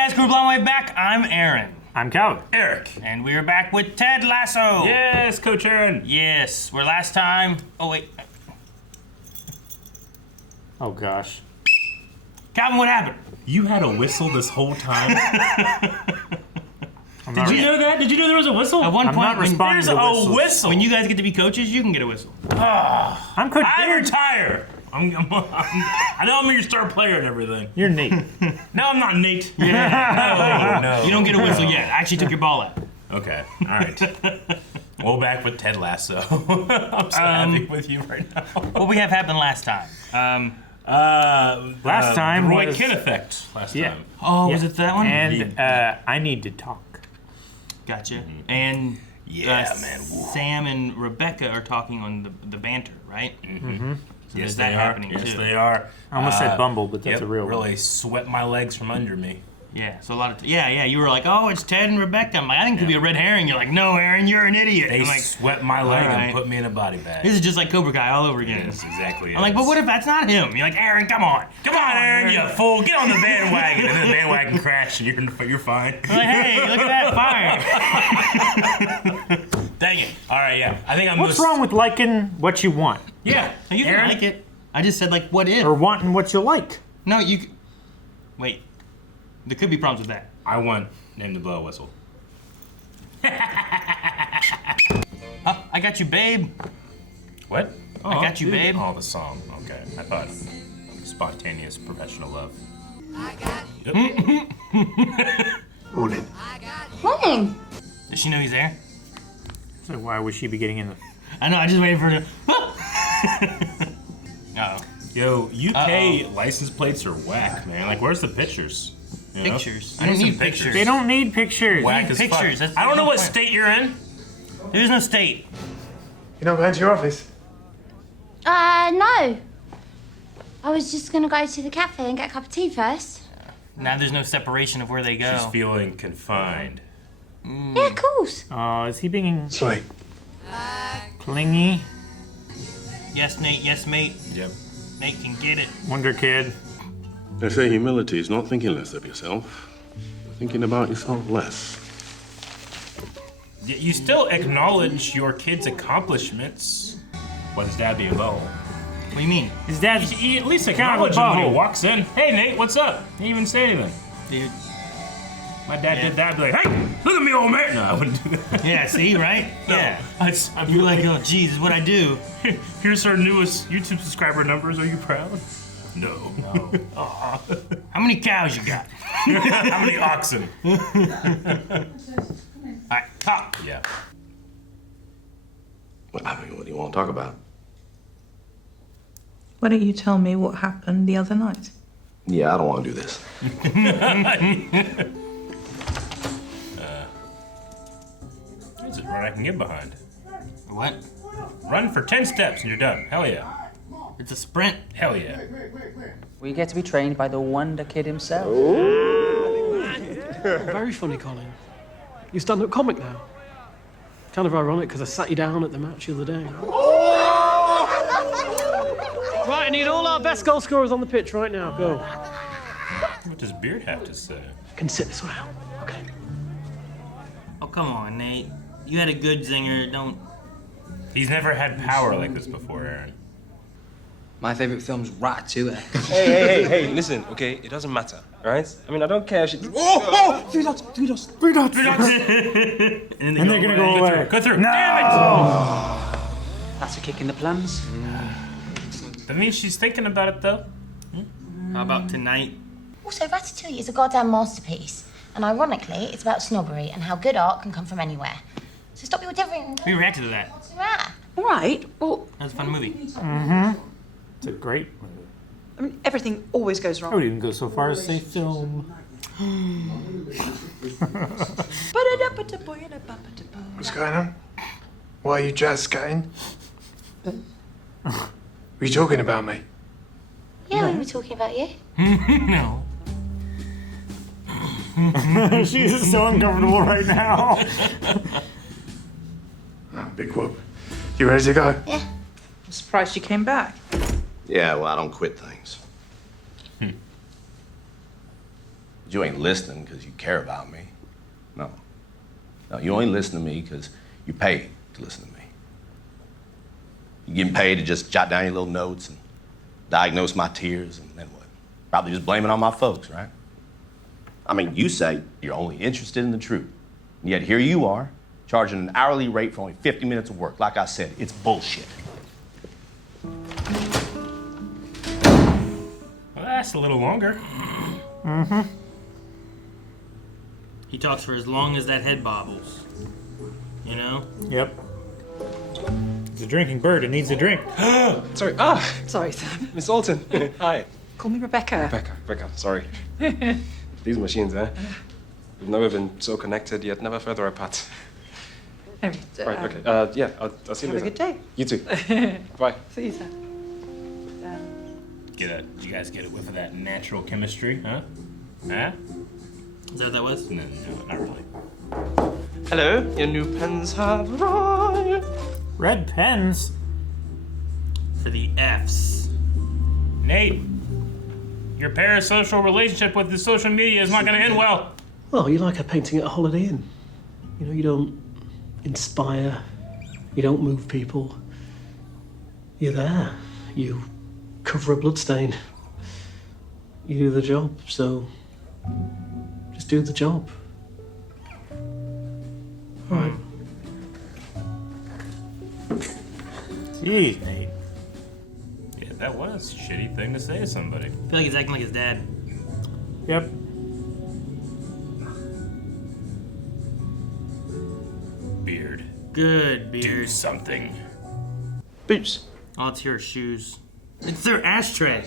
guys, Crew Blonde Wave back. I'm Aaron. I'm Calvin. Eric. And we are back with Ted Lasso. Yes, Coach Aaron. Yes, where last time... Oh, wait. Oh, gosh. Calvin, what happened? You had a whistle this whole time? Did you know that? Did you know there was a whistle? At one I'm point, not responding to whistles. whistle. When you guys get to be coaches, you can get a whistle. I'm Coach I Aaron. retire. I know I'm your star player and everything. You're Nate. No, I'm not Nate. Yeah. No. You don't get a whistle yet. I actually took your ball out. Okay, all right. We're back with Ted Lasso. I'm so happy with you right now. What we have happened last time? Last time the Roy was... Kidd effect. Last time. Oh, was it that one? And I need to talk. Gotcha. And man. Sam and Rebecca are talking on the banter, right? Mm-hmm. So Yes, there's that happening Yes, too. they are. I almost said Bumble, but that's a real one. Really swept my legs from under me. Yeah, so a lot of you were like, oh, it's Ted and Rebecca. I'm like, I think it could be a red herring. You're like, no, Aaron, you're an idiot. They I'm like, swept my leg all right. and put me in a body bag. This is just like Cobra Kai all over again. That's exactly it. I'm like, but what if that's not him? You're like, Aaron, come on. Come on, Aaron, you fool. Get on the bandwagon. And then the bandwagon crashed and you're fine. I'm like, hey, look at that fire. Dang it. All right, yeah. I think I'm What's wrong with liking what you want? Yeah. No, you can Aaron? like it. I just said, like, what if? Or wanting what you like? No, you... Wait. There could be problems with that. I want Name the Blow Whistle. Oh, I got you, babe. What? Oh, I got you, babe. Oh, the song. Okay. I thought spontaneous professional love. I got Morning. Morning. Does she know he's there? So why would she be getting in the... I know, I just waited for her to... Uh-oh. Yo, UK license plates are whack, man. Like, where's the pictures? You know? Pictures. I I don't need need some pictures. They don't need pictures. Whack need as pictures. fuck. That's- I don't know there's no what point. state you're in. There's no state. You not going to your office? No. I was just gonna go to the cafe and get a cup of tea first. Now there's no separation of where they go. She's feeling confined. Yeah, of course. Oh, is he being Sweet. clingy? Yes, Nate. Yes, mate. Yep. Nate can get it. Wonder Kid. They say humility is not thinking less of yourself, but thinking about yourself less. You still acknowledge your kid's accomplishments. What his dad being butthole. What do you mean? His dad's... He at least Kind acknowledge of a him when he butthole. walks in. Hey, Nate, what's up? He didn't even say anything. Dude. My dad did that. I'd be like, hey, look at me, old man. No, I wouldn't do that. Yeah, see, right? No, Yeah. I'd be You're like, oh, geez, what I do. here's our newest YouTube subscriber numbers. Are you proud? No. No. How many cows you got? How many oxen? All right, talk. Yeah. Well, I mean, what do you want to talk about? Why don't you tell me what happened the other night? Yeah, I don't want to do this. This is a run I can get behind. What? Run for 10 steps and you're done. Hell yeah. It's a sprint. Hell yeah. We get to be trained by the Wonder Kid himself. Very funny, Colin. You stand-up comic now. Kind of ironic because I sat you down at the match the other day. Right, I need all our best goal scorers on the pitch right now. Go. What does Beard have to say? Can sit this way out. Okay. Oh, come on, Nate. You had a good zinger. Don't... He's never had power like this before, Aaron. My favorite film's Ratatouille. Hey, listen, okay? It doesn't matter, right? I mean, I don't care if she... Oh! 3 dots, 3 dots. 3 dots. and And they're gonna go away. Go through. No! Damn it! That's a kick in the plans. That means she's thinking about it, though. How about tonight? Also, Ratatouille is a goddamn masterpiece. And ironically, it's about snobbery and how good art can come from anywhere. So stop your differing. We reacted to that. What's that? All right, well, That was a fun movie. Mm-hmm. It's a great movie. I mean, everything always goes I would wrong. even go so far as to say film. What's going on? Why are you jazz scatting? Were you talking about me? Yeah, we were talking about you. No. She's so uncomfortable right now. Oh, big whoop. You ready to go? Yeah. I'm surprised you came back. Yeah, well, I don't quit things. But you ain't listening because you care about me. No. No, you only listen to me because you pay to listen to me. You getting paid to just jot down your little notes and diagnose my tears, and then what? Probably just blame it on my folks, right? I mean, you say you're only interested in the truth, and yet here you are, charging an hourly rate for only 50 minutes of work. Like I said, it's bullshit. Well, that's a little longer. Mm-hmm. He talks for as long as that head bobbles. You know? Yep. It's a drinking bird. It needs a drink. Sorry. Sorry, Sam. Miss Alton. Hi. Call me Rebecca. Rebecca, sorry. These machines, eh? We've never been so connected, yet never further apart. Right, Okay, yeah, I'll see you have a later. good day. You too. Bye. See you, Sam. Did you guys get a whiff of that natural chemistry, huh? Huh? Is that what that was? No, not really. Hello, your new pens have arrived. Red pens? For the F's. Nate, your parasocial relationship with the social media is not going to end well. Well, you're like a painting at a Holiday Inn. You know, you don't inspire, you don't move people. You're there. You cover a bloodstain. You do the job, so just do the job. All right. Jeez, Nate. Yeah, that was a shitty thing to say to somebody. I feel like he's acting like his dad. Yep. Beard. Good beard. Do something. Boots. Oh, it's your shoes. It's their ashtray.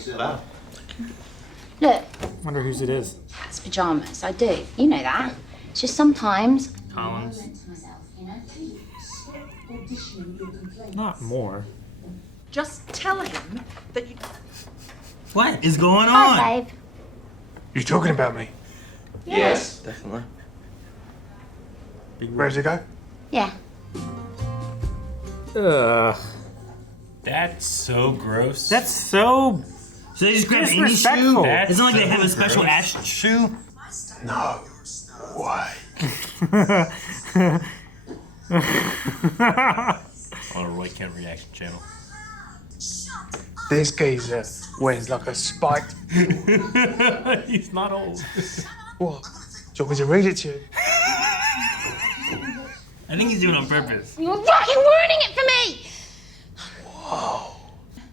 Look, Wonder whose it is. it's pajamas. I do. You know that. It's just sometimes. Collins. Not more. Just tell him that you... What is going on? Hi, babe. You talking about me? Yes, definitely. Where's it go? Yeah. Ugh. That's so gross. That's so So they just grab any disrespectful. shoe? That's Isn't it like they so have a special gross. ash shoe? No. Why? On a Roy Kent reaction channel. This geezer wears like a spiked. He's not old. What? Do you want me to read it to you? I think he's doing it on purpose. You're fucking ruining it for me!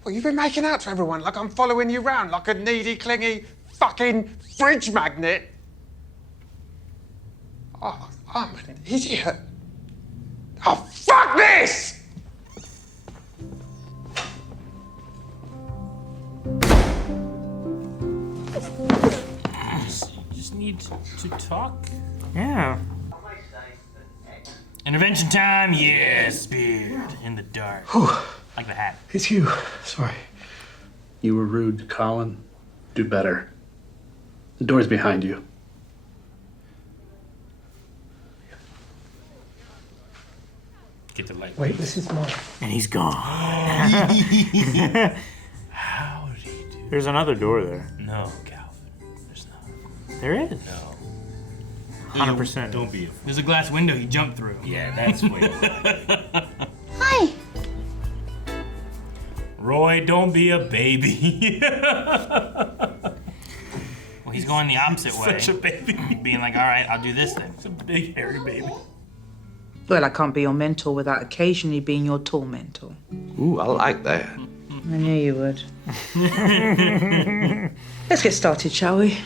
Well, you've been making out to everyone like I'm following you round like a needy, clingy, fucking fridge magnet. Oh, I'm an idiot. Oh, fuck this! You just need to talk. Yeah. Intervention time, yes, beard. In the dark. Like the hat. It's you. Sorry. You were rude to Colin. Do better. The door's behind you. Get the light. Wait, this is mine. And he's gone. Howdy, dude. There's another door there. No, Calvin. There's not. There is. No. 100%. Don't be a There's a glass window he jumped through. Yeah, that's way. Hi. Roy, don't be a baby. Well, he's going the opposite way. Such a baby. Being like, all right, I'll do this then. It's a big hairy baby. Well, I can't be your mentor without occasionally being your tormentor. Ooh, I like that. I knew you would. Let's get started, shall we?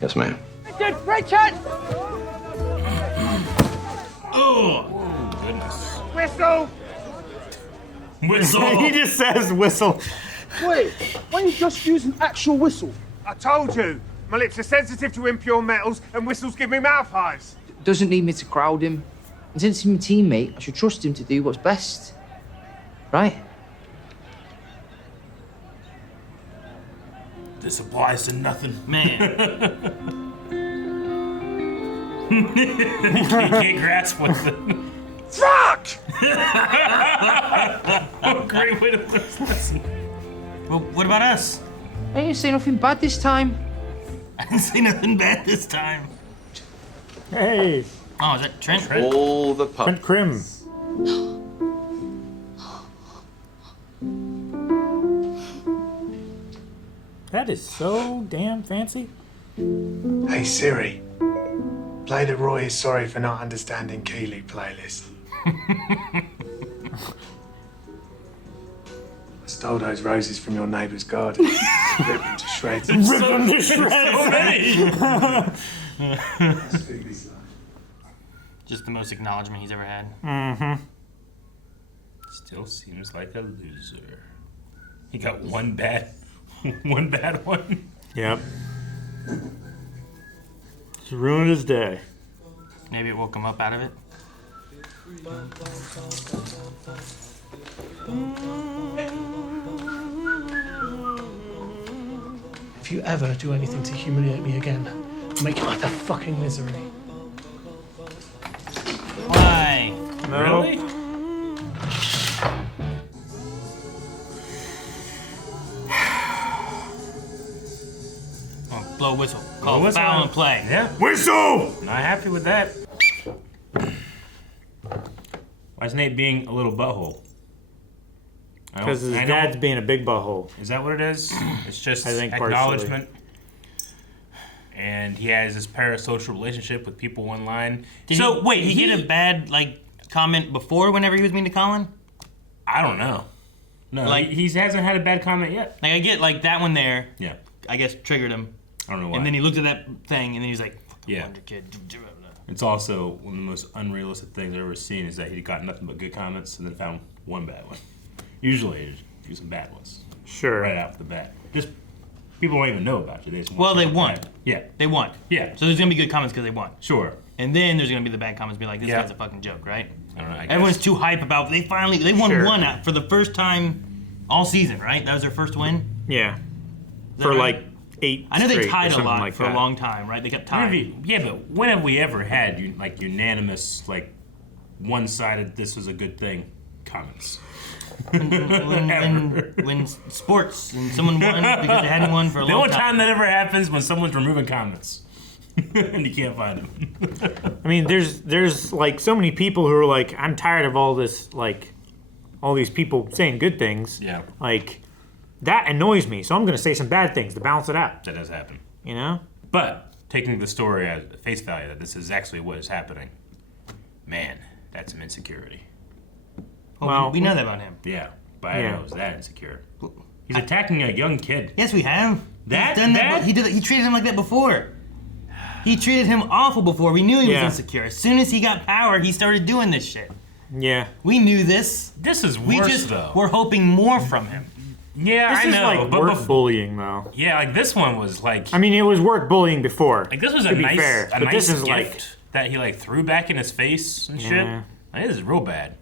Yes, ma'am. Richard! Oh, goodness. Whistle! Whistle. He just says whistle. Wait, why don't you just use an actual whistle? I told you. My lips are sensitive to impure metals and whistles give me mouth hives. Doesn't need me to crowd him. And since he's my teammate, I should trust him to do what's best. Right? This applies to nothing. Man. You can't grasp with it. Fuck! Oh, great way to first lesson. Well, what about us? I didn't say nothing bad this time. I didn't say nothing bad this time. Hey, Oh, is that Trent? All the Trent pups. Krim. That is so damn fancy. Hey Siri, play the Roy is Sorry for Not Understanding Keeley playlist. I stole those roses from your neighbour's garden. Ripped them to shreds. Just the most acknowledgement he's ever had. Mm-hmm. Still seems like a loser. He got one bad one. Yep. It's ruined his day. Maybe it woke him up out of it. If you ever do anything to humiliate me again, I'll make you like a fucking misery. Why? No. Really? Oh, blow whistle. Blow Call whistle. foul and play. Yeah. Whistle! Not happy with that. Why is Nate being a little butthole? Because his dad's being a big butthole. Is that what it is? It's just I think partially. acknowledgement. And he has this parasocial relationship with people online. Did he get a bad comment before whenever he was mean to Colin? I don't know. No, Like- he hasn't had a bad comment yet. Like I get that one there. Yeah. I guess triggered him. I don't know why. And then he looked at that thing and then he's like, Yeah. Wonder Kid. It's also one of the most unrealistic things I've ever seen is that he got nothing but good comments and then found one bad one. Usually, there's some bad ones. Sure. Right off the bat. Just people don't even know about you. They just want Well, you they to won. bad. Yeah. They won. Yeah. So there's gonna be good comments because they won. Sure. And then there's gonna be the bad comments, be like, this Yeah. guy's a fucking joke, right? I don't know. I Everyone's guess. too hype about. They won Sure. one out for the first time all season, right? That was their first win. Yeah. Is that For right? like 8 I know they straight or tied a something lot like for that. a long time, right? They kept When have tying. you- yeah, but when have we ever had unanimous one-sided this was a good thing comments? when sports and someone won because they hadn't won for a The long only time. time that ever happens when someone's removing comments and you can't find them. I mean, there's like so many people who are like, I'm tired of all this, all these people saying good things. Yeah. Like, that annoys me, so I'm going to say some bad things to balance it out. That does happen. You know? But taking the story at face value that this is actually what is happening, man, that's some insecurity. Well, we know that about him. Yeah, but I Yeah. don't know it was that insecure. He's attacking a young kid. Yes, we have. That He's done bad? that. He did. He treated him like that before. He treated him awful before. We knew he Yeah. was insecure. As soon as he got power, he started doing this shit. Yeah. We knew this. This is We worse just though. were hoping more from him. Yeah, This I is know, like but work bullying, though. yeah, this one was I mean, it was work bullying before. this was to a be nice, fair, a but nice this is gift that he threw back in his face and shit. Yeah. This is real bad.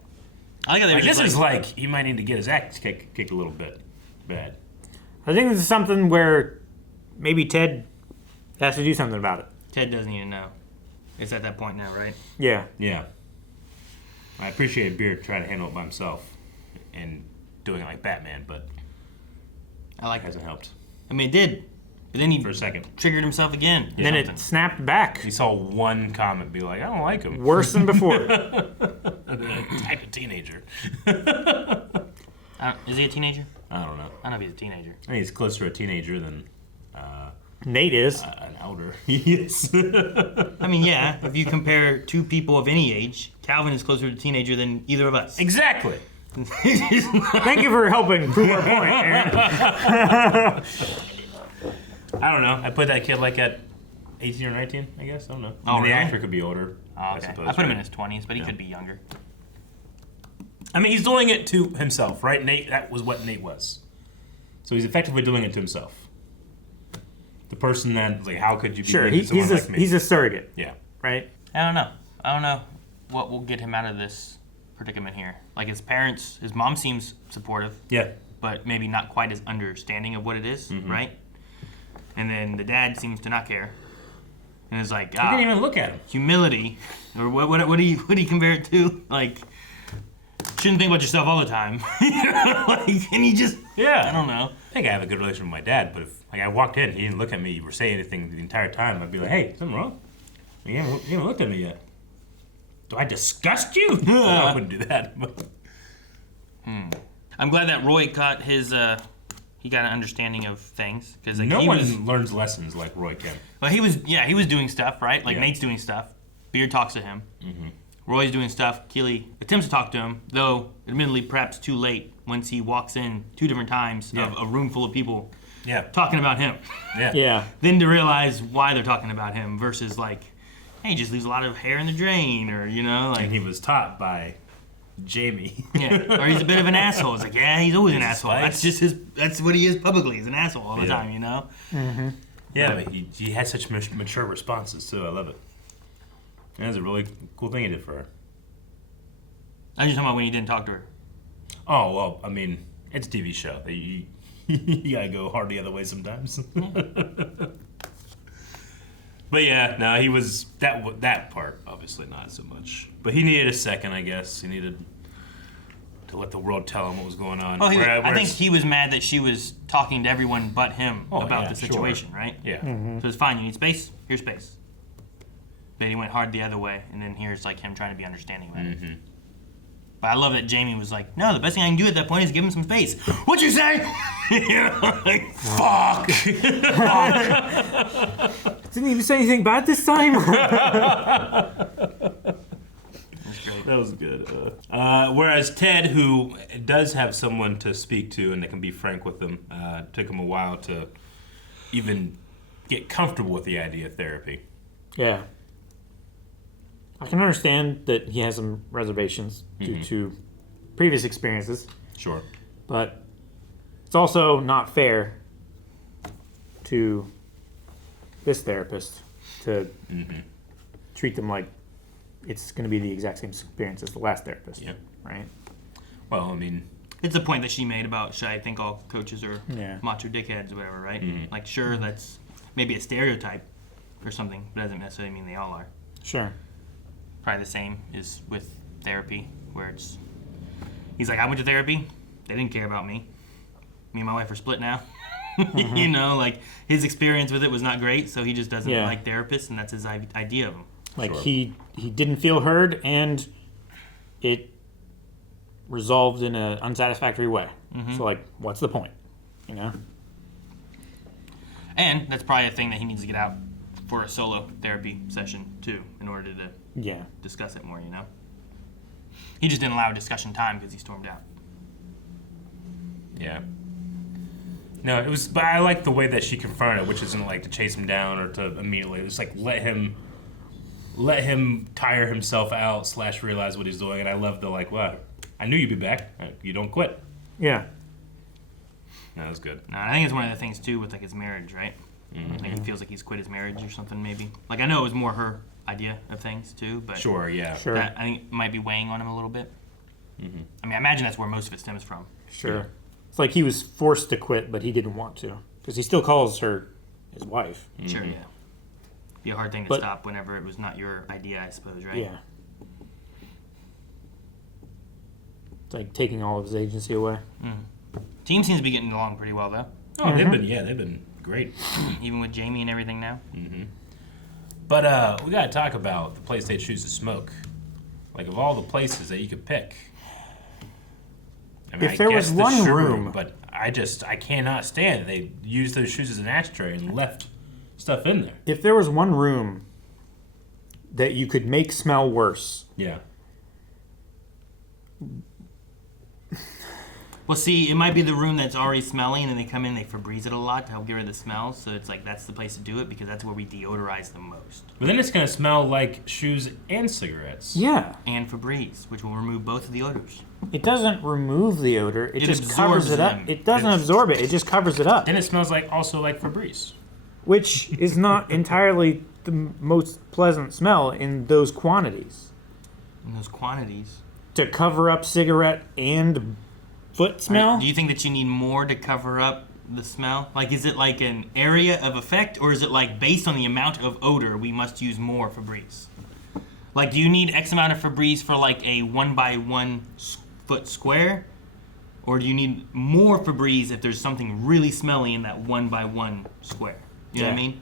I like how they were This just is he might need to get his act kicked a little bit. Bad. I think this is something where maybe Ted has to do something about it. Ted doesn't even know. It's at that point now, right? Yeah. Yeah. I appreciate Beard trying to handle it by himself and doing it like Batman, but I like it hasn't helped. I mean, it did. But then he For a second. triggered himself again. Then it snapped back. He saw one comment be like, I don't like him. Worse than before. Type of teenager. Is he a teenager? I don't know. I don't know if he's a teenager. I think he's closer to a teenager than Nate is. an elder. Yes. I mean, yeah, if you compare two people of any age, Calvin is closer to a teenager than either of us. Exactly. Thank you for helping prove our point, Aaron. I don't know. I put that kid at 18 or 19, I guess. I don't know. Oh, The really? actor could be older. Oh, okay. suppose, I put him right? in his 20s, but he could be younger. I mean, he's doing it to himself, right? Nate, that was what Nate was. So he's effectively doing it to himself. The person that, how could you be Sure, mean to someone like me? he's a surrogate, Yeah. right? I don't know what will get him out of this predicament here. Like his parents, his mom seems supportive. Yeah. But maybe not quite as understanding of what it is, right? And then the dad seems to not care. And it's like, He didn't even look at him. humility, or what do you compare it to? shouldn't think about yourself all the time. And you just, I don't know. I think I have a good relationship with my dad, but if I walked in, he didn't look at me or say anything the entire time, I'd be like, hey, something wrong? You haven't looked at me yet. Do I disgust you? I wouldn't do that. I'm glad that Roy got his, he got an understanding of things. Cause like, no one learns lessons like Roy can. Well, he was doing stuff, right? Like Nate's doing stuff. Beard talks to him. Mm-hmm. Roy's doing stuff. Keely attempts to talk to him, though admittedly perhaps too late once he walks in 2 different times of a room full of people talking about him. Yeah. Then to realize why they're talking about him versus like, hey, he just leaves a lot of hair in the drain, or like. And he was taught by Jamie. Or he's a bit of an asshole. It's like, he's always an asshole. That's just that's what he is publicly. He's an asshole all the time, Mm-hmm. Yeah, but he has such mature responses too. I love it. And that's a really cool thing he did for her. I'm just talking about when he didn't talk to her. Oh, well, I mean, it's a TV show. You gotta go hard the other way sometimes. But yeah, no, he was, that part, obviously not so much. But he needed a second, I guess. He needed to let the world tell him what was going on. Well, I think he was mad that she was talking to everyone but him about the situation, sure. right? Yeah. Mm-hmm. So it's fine, you need space, here's space. Then he went hard the other way, and then here's like him trying to be understanding about it. Mm-hmm. But I love that Jamie was like, no, the best thing I can do at that point is give him some space. What'd you say? Like, fuck. Didn't even say anything bad this time. That was good. Whereas Ted, who does have someone to speak to and that can be frank with them, took him a while to even get comfortable with the idea of therapy. Yeah. I can understand that he has some reservations due to previous experiences. Sure. But it's also not fair to this therapist to treat them like it's going to be the exact same experience as the last therapist. Yeah. Right? Well, I mean... It's a point that she made about, should I think all coaches are Yeah. macho dickheads or whatever, right? Mm-hmm. Like, sure, that's maybe a stereotype or something, but doesn't necessarily mean they all are. Sure. Probably the same is with therapy, where it's... He's like, I went to therapy. They didn't care about me. Me and my wife are split now. You know, like, his experience with it was not great, so he just doesn't like therapists, and that's his idea of them. Like, he didn't feel heard, and it resolved in an unsatisfactory way. So, like, what's the point? You know? And that's probably a thing that he needs to get out for a solo therapy session, too, in order to discuss it more, you know? He just didn't allow discussion time because he stormed out. Yeah. No, it was, but I like the way that she confronted it, which isn't like to chase him down or to immediately, just like let him tire himself out / realize what he's doing. And I love the like, well, I knew you'd be back. You don't quit. Yeah. No, that was good. No, I think it's one of the things too with like his marriage, right? Like he feels like he's quit his marriage or something, maybe. Like I know it was more her idea of things too, but Sure. that, I think it might be weighing on him a little bit. I mean, I imagine that's where most of it stems from. Sure. Yeah. It's like he was forced to quit, but he didn't want to. Because he still calls her his wife. Sure, yeah. Be a hard thing to stop whenever it was not your idea, I suppose, right? Yeah. It's like taking all of his agency away. Team seems to be getting along pretty well, though. Oh, they've been great. Even with Jamie and everything now. But we got to talk about the place they choose to smoke. Like, of all the places that you could pick. I mean, If there was the one shoe room- But I cannot stand they used those shoes as an ashtray and left stuff in there. If there was one room that you could make smell worse, Yeah. Well, see, it might be the room that's already smelly, and then they come in, they Febreze it a lot to help get rid of the smell. So it's like that's the place to do it because that's where we deodorize the most. But then it's going to smell like shoes and cigarettes. yeah, And Febreze, which will remove both of the odors. it doesn't remove the odor. It just absorbs covers it up. them. It doesn't absorb it. It just covers it up, Then it smells also like Febreze. which is not entirely the most pleasant smell in those quantities. In those quantities. To cover up cigarette and foot smell? Do you think that you need more to cover up the smell? Like, is it like an area of effect, or is it like based on the amount of odor, we must use more Febreze? Like, do you need X amount of Febreze for like a 1x1 foot square, or do you need more Febreze if there's something really smelly in that 1 by 1 square? You know what I mean?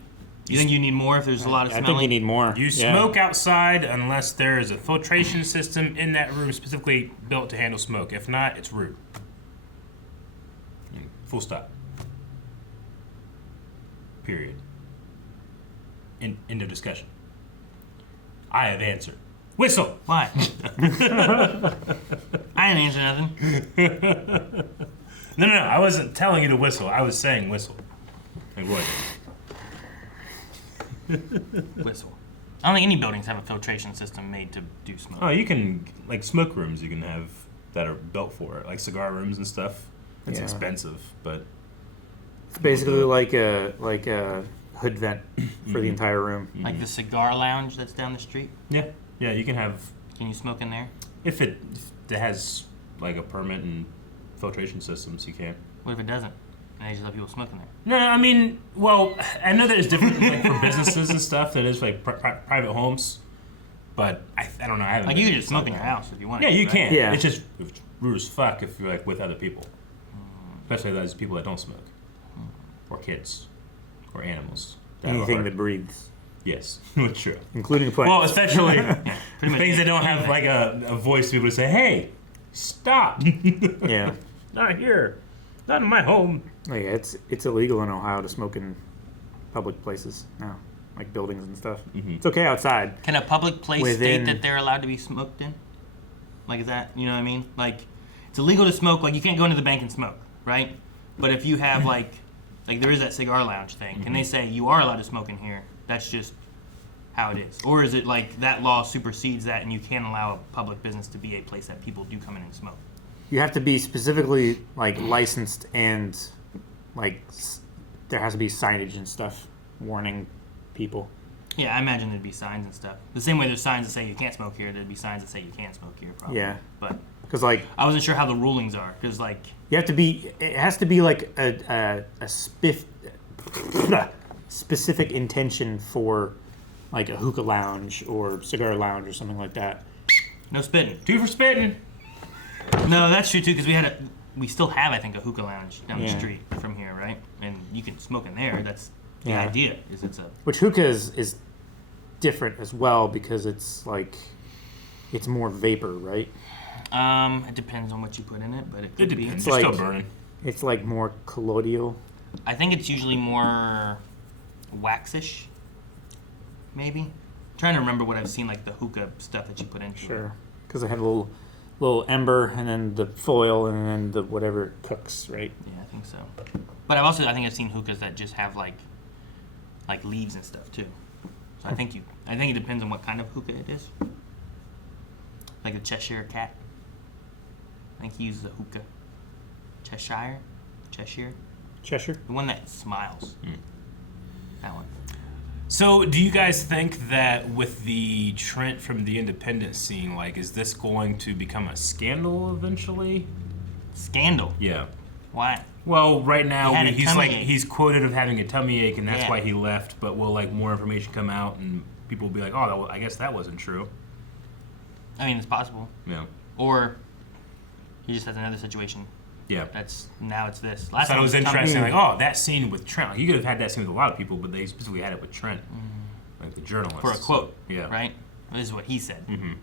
You think you need more if there's a lot of smelly? I think you need more. You smoke outside unless there is a filtration system in that room specifically built to handle smoke. If not, it's rude. Full stop. Period. End of discussion. I have answered. Whistle! Why? I didn't answer nothing. No, I wasn't telling you to whistle. I was saying whistle. Like Roy did. Whistle. I don't think any buildings have a filtration system made to do smoke. Oh, you can, like smoke rooms you can have that are built for it. Like cigar rooms and stuff. It's expensive, but... It's basically like a hood vent for the entire room. Like the cigar lounge that's down the street? Yeah, you can have... Can you smoke in there? If it has like a permit and filtration systems, you can. What if it doesn't? And they just let people smoke in there? No, I mean, well, I know that it's different like for businesses and stuff. That is like private homes, but I don't know. I haven't. Like you can just smoke in your house if you want. Yeah, you right? can. Yeah. It's just rude as fuck if you're like with other people, especially those people that don't smoke, or kids, or animals. Anything that breathes. Yes, true. Including plants. Well, especially things that don't have like a voice to be able to say, "Hey, stop!" Yeah. Not here. Not in my home. Oh, yeah, it's illegal in Ohio to smoke in public places now, like buildings and stuff. Mm-hmm. It's okay outside. Can a public place Within- state that they're allowed to be smoked in? Like, is that, you know what I mean? Like, it's illegal to smoke, like, you can't go into the bank and smoke, right? But if you have, like there is that cigar lounge thing, can they say you are allowed to smoke in here? That's just how it is. Or is it like that law supersedes that and you can't allow a public business to be a place that people do come in and smoke? You have to be specifically like licensed and like there has to be signage and stuff warning people. Yeah, I imagine there'd be signs and stuff. The same way there's signs that say you can't smoke here, there'd be signs that say you can't smoke here, probably. Yeah. But because like I wasn't sure how the rulings are, because like you have to be. It has to be like a specific intention for like a hookah lounge or cigar lounge or something like that. no spitting. 2 for spitting. No, that's true too, because we still have, I think, a hookah lounge down the Yeah. street from here, right? And you can smoke in there. That's the Yeah. idea. Is it's a Which hookah is different as well because it's like it's more vapor, right? it depends on what you put in it, but it could be. depends. It's It's like still burning. It's like more colloidal. I think it's usually more waxish, maybe. I'm trying to remember what I've seen, like the hookah stuff that you put into it. Sure, because it had a little ember and then the foil and then the whatever it cooks, right? Yeah, I think so. But I think I've seen hookahs that just have like leaves and stuff too. So I think it depends on what kind of hookah it is. Like the Cheshire cat. I think he uses a hookah. Cheshire? Cheshire? The one that smiles. That one. So, do you guys think that with the Trent from the independent scene, like, is this going to become a scandal eventually? Scandal? Yeah. Why? Well, right now He had a tummy ache. he's quoted of having a tummy ache, and that's Yeah. why he left. But will like more information come out, and people will be like, "Oh, I guess that wasn't true." I mean, it's possible. Yeah. Or he just has another situation. Yeah. Now it's this. I thought it was interesting. Like, oh, that scene with Trent. Like, you could have had that scene with a lot of people, but they specifically had it with Trent, like the journalist. For a quote. Yeah. Right? This is what he said. Mm-hmm.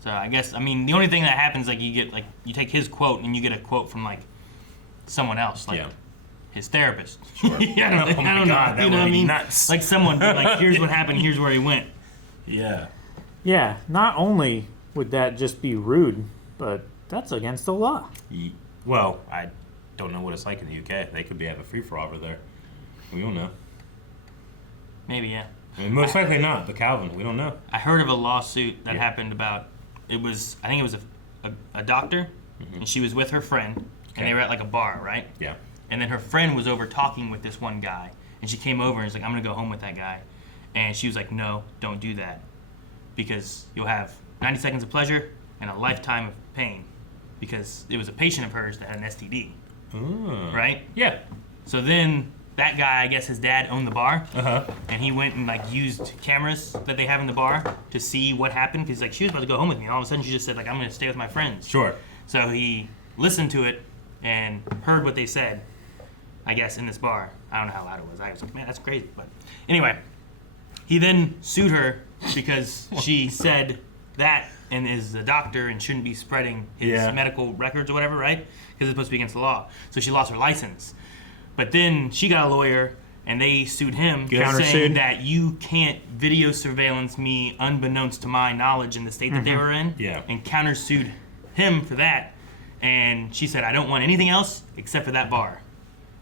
So I guess, I mean, the only thing that happens, like, you get, like, you take his quote and you get a quote from, like, someone else, like his therapist. Sure. I don't know. God, that You know would what I be mean? nuts. Like someone, like, here's what happened, here's where he went. Yeah. Yeah, not only would that just be rude, but that's against the law. Well, I don't know what it's like in the UK. They could have a free-for-all over there. We don't know. Maybe, yeah. I mean, most likely not, but Calvin, we don't know. I heard of a lawsuit that happened about, I think it was a doctor, and she was with her friend, and they were at like a bar, right? Yeah. And then her friend was over talking with this one guy, and she came over and was like, I'm gonna go home with that guy. And she was like, no, don't do that, because you'll have 90 seconds of pleasure and a lifetime of pain, because it was a patient of hers that had an STD. Ooh. Right? Yeah. So then that guy, I guess his dad owned the bar, Uh-huh. and he went and like used cameras that they have in the bar to see what happened, because like she was about to go home with me, and all of a sudden she just said like, I'm gonna stay with my friends. Sure. So he listened to it and heard what they said, I guess, in this bar. I don't know how loud it was. I was like, man, that's crazy. But anyway, he then sued her because she said that and is a doctor and shouldn't be spreading his medical records or whatever, right? Because it's supposed to be against the law. So she lost her license. But then she got a lawyer and they sued him saying that you can't video surveillance me unbeknownst to my knowledge in the state that they were in. Yeah. And countersued him for that. And she said, I don't want anything else except for that bar.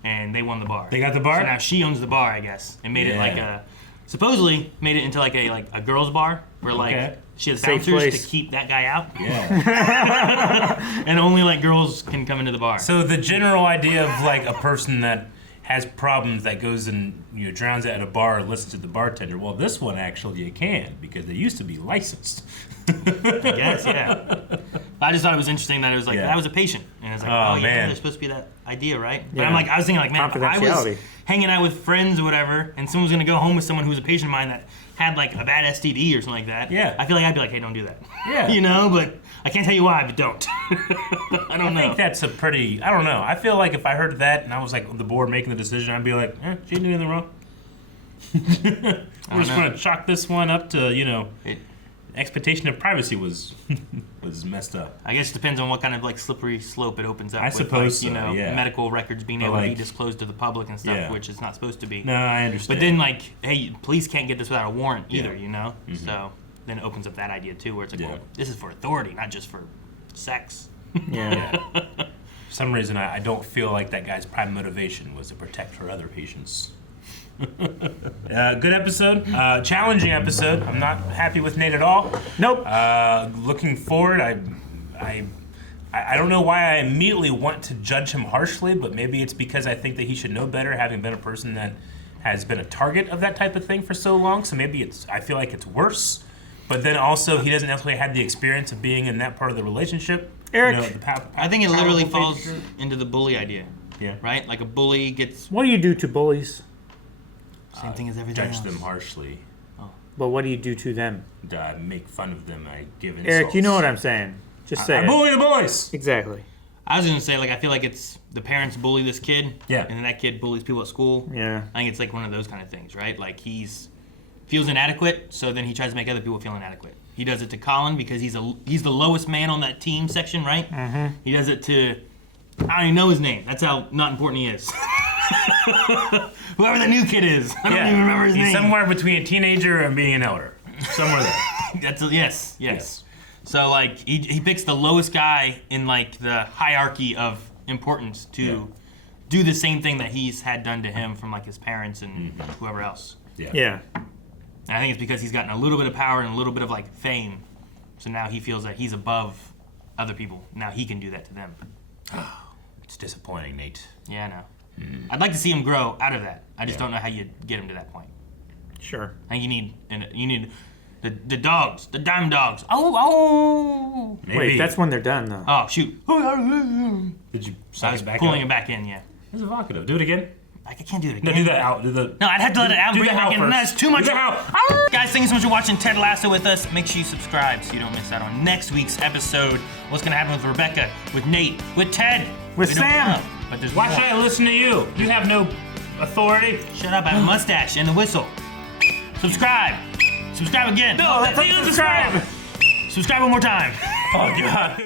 And they won the bar. They got the bar? So now she owns the bar, I guess, and made it like supposedly made it into like a girls' bar where like she has bouncers to keep that guy out. Yeah. And only like girls can come into the bar. So the general idea of like a person that has problems that goes and drowns out at a bar and listens to the bartender. Well, this one actually you can because they used to be licensed. I guess, yeah. I just thought it was interesting that it was like that was a patient, and it's like, oh yeah, there's supposed to be that idea, right? But I'm like, I was thinking like, man, if I was hanging out with friends or whatever, and someone's gonna go home with someone who's a patient of mine that had like a bad STD or something like that. Yeah. I feel like I'd be like, hey, don't do that. Yeah. But I can't tell you why, but don't. I don't know. I think that's a pretty. I don't know. I feel like if I heard that and I was like the board making the decision, I'd be like, she didn't do anything wrong. We're just gonna chalk this one up to expectation of privacy was messed up. I guess it depends on what kind of like slippery slope it opens up. I suppose like, medical records being able to be disclosed to the public and stuff, which it's not supposed to be. No, I understand. But then like, hey, police can't get this without a warrant either, So then it opens up that idea too, where it's like, well, this is for authority, not just for sex. For some reason, I don't feel like that guy's prime motivation was to protect her other patients. Good episode, challenging episode. I'm not happy with Nate at all. Nope. Looking forward, I don't know why I immediately want to judge him harshly, but maybe it's because I think that he should know better, having been a person that has been a target of that type of thing for so long. So maybe I feel like it's worse. But then also, he doesn't necessarily have the experience of being in that part of the relationship. Eric, I think it literally falls into the bully idea. Yeah. Right? Like a bully gets. What do you do to bullies? Same thing as everything else. Judge them harshly. But what do you do to them? I make fun of them. I give insults. Eric, you know what I'm saying. Just say I bully the boys. Exactly. I was gonna say, like, I feel like it's the parents bully this kid. Yeah. And then that kid bullies people at school. Yeah. I think it's like one of those kind of things, right? Like feels inadequate, so then he tries to make other people feel inadequate. He does it to Colin because he's the lowest man on that team section, right? Mm-hmm. He does it to, I don't even know his name. That's how not important he is. Whoever the new kid is. I don't even remember his name. He's somewhere between a teenager and being an elder. Somewhere there. Yes. So like he picks the lowest guy in like the hierarchy of importance to do the same thing that he's had done to him from like his parents and whoever else. Yeah. And I think it's because he's gotten a little bit of power and a little bit of like fame. So now he feels that he's above other people. Now he can do that to them. It's disappointing, Nate. Yeah, I know. I'd like to see him grow out of that. I just don't know how you get him to that point. Sure. I think you need the dogs, the diamond dogs. Oh. Maybe. Wait, that's when they're done though. Oh shoot. Did you I was pulling him back in, yeah. It's evocative. Do it again. I can't do it again. No, do that out. No, I'd have to let it out and bring it back in. That's too much. Guys, thank you so much for watching Ted Lasso with us. Make sure you subscribe so you don't miss out on next week's episode. What's going to happen with Rebecca, with Nate, with Ted, with Sam. But there's Why should I listen to you? You have no authority. Shut up, I have a mustache and a whistle. Subscribe. Subscribe again. No, let's unsubscribe. Subscribe one more time. Oh, God.